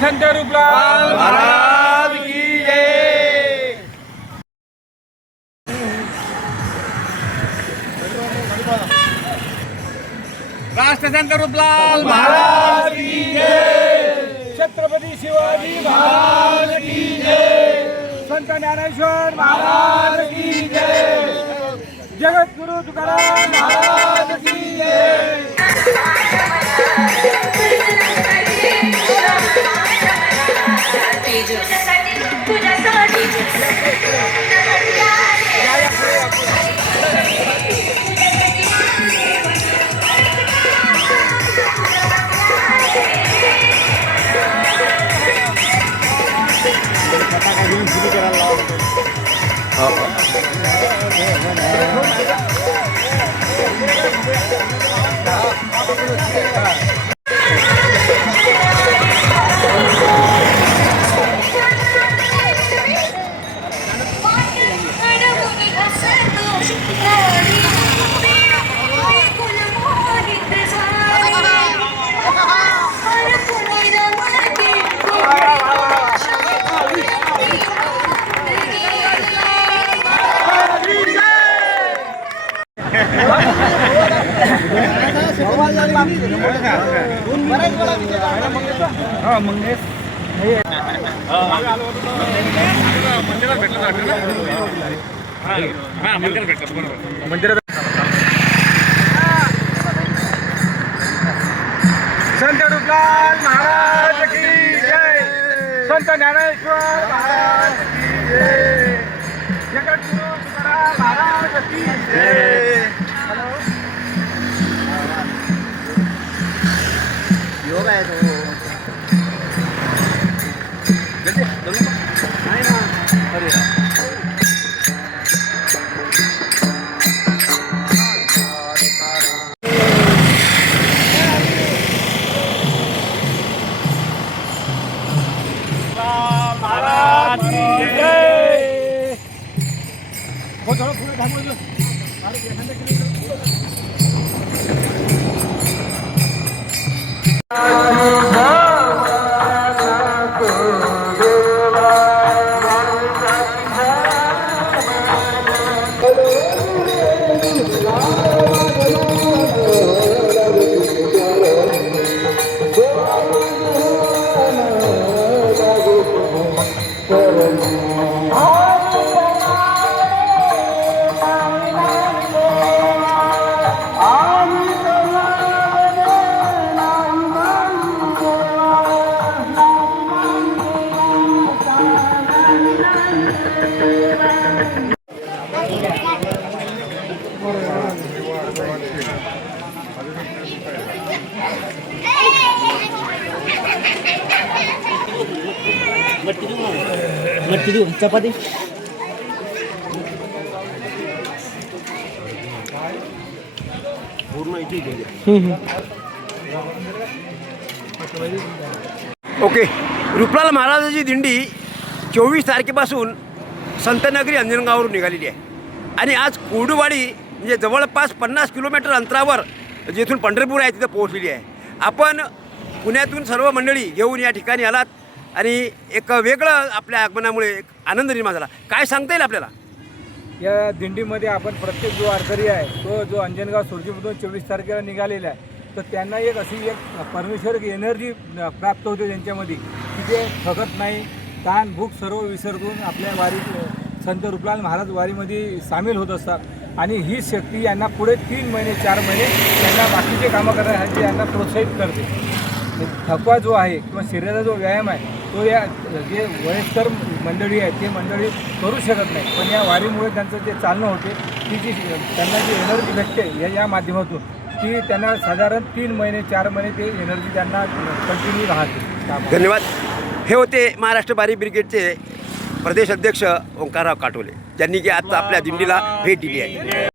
संत रूपलाल महाराज की जय। राष्ट्रसंत रूपलाल महाराज की जय। छत्रपती शिवाजी महाराज की जय। संत ज्ञानेश्वर महाराज की जय। जगद्गुरु तुकाराम महाराज की जय। संत रूपलाल महाराज की जय। संत ज्ञानेश्वर महाराज की जय। जगद्गुरु तुकाराम महाराज की जय। योग आहे तो नाही ना अरे महाराज की जय। हो थोडं पुढे थांबवलं मटकी देऊ चपाती ओके। रूपलाल महाराजांची दिंडी 24 तारखेपासून संतनगरी अंजनगाववरून निघालेली आहे आणि आज कोडूवाडी म्हणजे जवळपास 50 किलोमीटर अंतरावर जेथून पंढरपूर आहे तिथं पोहोचलेली आहे। आपण पुण्यातून सर्व मंडळी घेऊन या ठिकाणी आलात आणि एक वेगळं आपल्या आगमनामुळे एक आनंद निर्माण झाला। काय सांगता येईल आपल्याला? या दिंडीमध्ये आपण प्रत्येक जो वारकरी आहे तो जो अंजनगाव सुरजीमधून 24 तारखेला निघालेला आहे तर त्यांना एक अशी एक परमेश्वर एनर्जी प्राप्त होते त्यांच्यामध्ये की ते थकत नाही, ताण भूक सर्व विसरून आपल्या वारी संत रूपलाल महाराज वारीमध्ये सामील होत असतात आणि ही शक्ती यांना पुढे 3 महिने 4 महिने त्यांना बाकीचे कामं करण्यासाठी यांना प्रोत्साहित करते। थकवा जो आहे किंवा शरीराचा जो व्यायाम आहे तो या जे वयस्कर मंडळी आहे ते मंडळी करू शकत नाही, पण या वारीमुळे त्यांचं जे चालणं होते ती जी त्यांना जी एनर्जी भेटते या माध्यमातून ती त्यांना साधारण 3 महिने 4 महिने ते एनर्जी त्यांना कंटिन्यू राहते। धन्यवाद। हे होते महाराष्ट्र बारी ब्रिगेडचे प्रदेश अध्यक्ष ओंकारराव काटोले, ज्यांनी की आता आपल्या दिंडीला भेट दिली आहे।